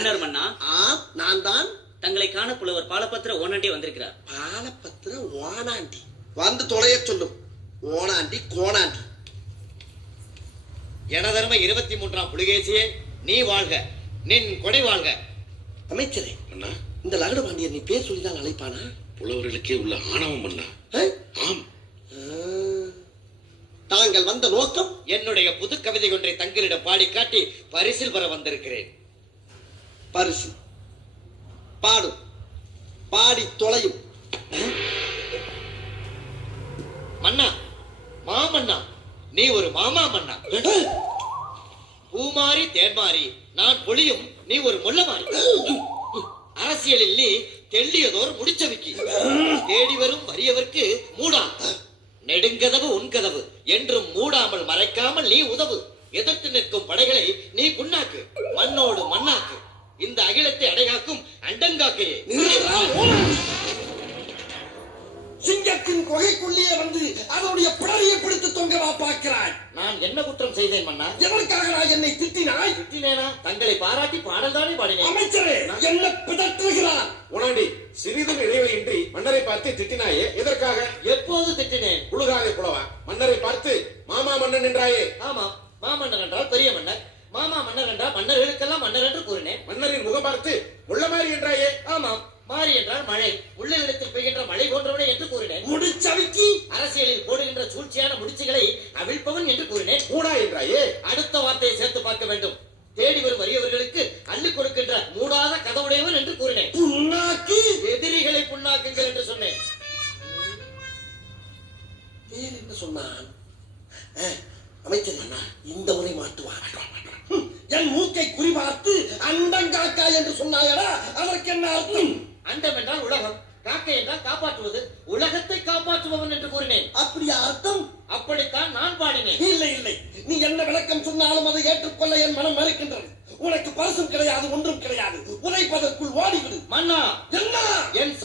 மன்னர் மன்னா. நான் தான். தங்களை காண புலவர் பாலபத்திர ஓனாண்டி வந்திருக்கிறார். பாலபத்திர ஓனாண்டி வந்து தொலைய சொல்லும். ஓனாண்டி கோணாண்டி. எனதர்ம 23ஆம் புலிகேசியே, நீ வாழ்க, நின் கொடை வாழ்க. அமைச்சரே, இந்த லகடு பாண்டியர் நீ பேர் சொல்லிதான் அழைப்பானா? புலவர்களுக்கே உள்ள ஆணவம் மன்னா. ஆம். தாங்கள் வந்த நோக்கம்? என்னுடைய புது கவிதை ஒன்றை தங்களிடம் பாடி காட்டி பரிசில் பெற வந்திருக்கிறேன். பரிசு பாடும், பாடி தொலையும். மன்னா, மாமன்னா, நீ ஒரு மாமா மன்னா. பூமாரி தேன்மாரி, நான் பொழியும், நீ ஒரு முள்ளமாரி. அரசியலில் நீ தெள்ளியதோர் முடிச்சவிக்கி. தேடி வரும் வறியவர்க்கு மூடா, நெடுங்கதவு உன்கதவு என்றும் மூடாமல் மறைக்காமல் நீ உதவு. எதிர்த்து நிற்கும் படைகளை நீ குன்னாக்கு, மண்ணோடு மண்ணாக்கு. இந்த அகிலத்தை அடைகாக்கும் அண்டங்காக்கையே. சிங்கத்தின் கொகைக்குள்ளே வந்து அதனுடைய பிடரியை பிடித்து தொங்கவா பார்க்கிறாய்? நான் என்ன குற்றம் செய்தேன் மன்னா? எதற்காக நான் என்னை திட்டினாய்? திட்டினேனா? தங்களை பாராட்டி பாடல் தானே பாடினேன். அமைச்சரே, என்ன பிதற்றுகிறார்? உணாண்டி, சிறிதும் இடைவெளியின்றி மன்னரை பார்த்து திட்டினாயே, எதற்காக? எப்போது திட்டினேன்? புழுகாதே புலவா. மன்னரை பார்த்து மாமா மன்னன் என்றாயே. ஆமா, மாமன்னர் என்றால் பெரிய மன்னர், மாமா மன்னர் என்றால் மன்னர்களுக்கெல்லாம் மன்னர் என்று கூறினேன். மன்னரின் முகம் பார்த்து முள்ளமாரி என்றாயே. ஆமாம், மாறி என்றால் மழை, உள்ள இடத்தில் பெய்கின்ற மழை போன்றவனே என்று கூறினேன். முடிச்சவிக்கி அரசியலில் போடுகின்ற சூழ்ச்சியான முடிச்சுகளை அவிழ்ப்பவன் என்று கூறினேன். மூடா என்றாயே. அடுத்த வார்த்தையை சேர்த்து பார்க்க வேண்டும். தேடி வரும் வறியவர்களுக்கு அள்ளி கொடுக்கின்ற மூடாத கதவுடையவன் என்று கூறினேன். புண்ணாக்கி எதிரிகளை புண்ணாக்குங்கள் என்று சொன்னேன். வேறு என்ன சொன்னான்? அமைச்சர், இந்த முறை மாட்டுவான். என் மூக்கை குறிபார்த்து அண்டங்காக்கா என்று சொன்னாயடா, அதற்கு என்ன அர்த்தம்? அண்டம் என்றால் உலகம், காக்கை என்றால் காப்பாற்றுவது, உலகத்தை காப்பாற்றுபவன் என்று கூறினேன். அப்படியா அர்த்தம்? அப்படித்தான் நான் பாடினேன். இல்லை இல்லை, நீ என்ன விளக்கம் சொன்னாலும் அதை ஏற்றுக்கொள்ள என் மனம் மறுக்கின்றது. உனக்கு பரிசும் கிடையாது, ஒன்றும் கிடையாது. உரைப்பதற்குள் ஓடிவிடு. மன்னா, என்ன? என்